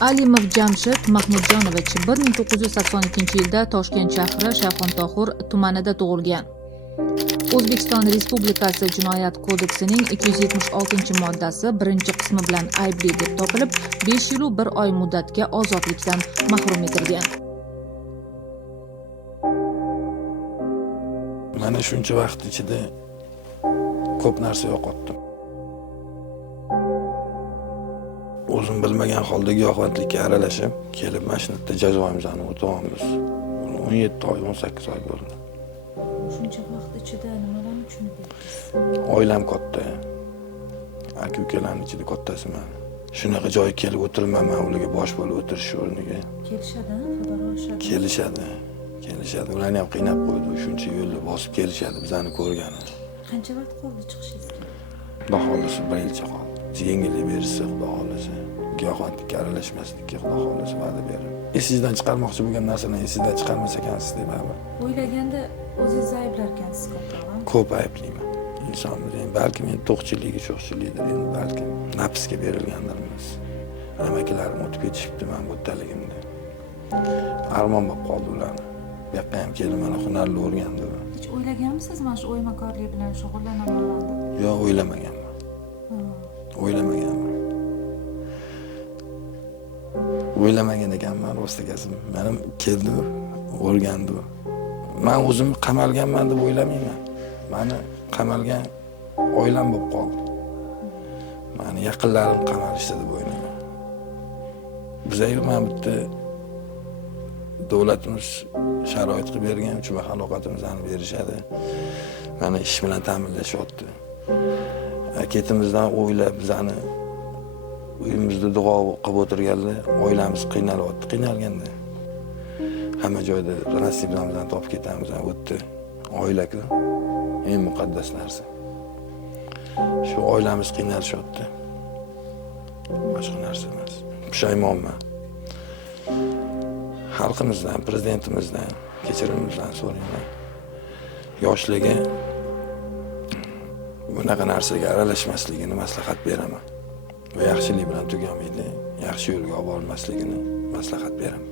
Alimov Jamshid Mahmudjonovich 1982-yilda Toshkent shahri Shayxontohur tumanida tug'ilgan. O'zbekiston Respublikasi Jinoyat kodeksining 276-moddasi 1-qismi bilan aybli deb topilib, 5 yil 1 oy muddatga ozodlikdan mahrum etilgan. Mana shuncha vaqt ichida ko'p narsa yo'qotdim. O'zim bilmagan holda giyohvandlikka aralashib, kelib mashinada jazoimizni o'tayapmiz. 17 oy, 18 oy bo'ldi. Shuncha vaqt ichida nimalarni tushunib yetdingiz? Oilam katta. Aka-ukalarning ichida kattasiman. Shunaqa joyga kelib o'tirmayman, ularga bosh bo'lib o'tirish o'rniga. Kelishadi, xabar olishadi. Kelishadi. Ularni ham qiynab qo'ydi. Shuncha yo'lni bosib kelishadi bizani ko'rgani. Qancha vaqt qoldi chiqishingizga? Xudo xolisa 1 yilcha qoldi. Yengillik bersa, Xudo xolisa, giyohvandlikka aralashmaslikka Xudo xolisa va'da berib. Esingizdan chiqarmoqchi bo'lgan narsalarni esingizdan chiqarmas ekansiz deyman. O'ylaganda o'zingizni ayblarkansiz ko'proq. Ko'p ayblayman. Insonmiz, balki men to'qchiligi, sho'xchilikdir, endi balki nafsga berilgandirmiz. Amakilarim o'tib ketishibdi men bu yerdaligimda. Armon bo'lib qoldi ularni. Bu yoqqa ham kelib mana hunarli o'rgandim. Hech o'ylaganmisiz mana shu o'ymakorlik bilan shug'ullanaman deb? Yo'q, o'ylamaganman. O'ylamagan ekanman rostagazim. Menim keldi, o'rgandi. Men o'zim qamalganman deb o'ylamayman. Meni qamalgan oilam bo'lib qoldi. Meni yaqinlarim qamalishdi deb o'ylayman. Bizga mana bitta davlatimiz sharoit qilib bergan uchun xaloqatimizni berishadi. Mana ish bilan ta'minlashyapti. Ketimizdan o'ylab bizani uyimizda duo qilib o'tirganlar, oilamiz qiynalganda. Hamma joyda nasibimizdan topib ketamiz, o'tdi. Oila-ku eng muqaddas narsa. Shu oilamiz qiynalishyapti. Boshqa narsa emas. Pushaymonman. Xalqimizdan, prezidentimizdan kechirimimizdan so'rayman. Yoshlarga bunaqa narsaga aralashmasligini maslahat beraman. Va yaxshilik bilan tugamaydi, yaxshi yo'lga olib bormasligini maslahat beraman.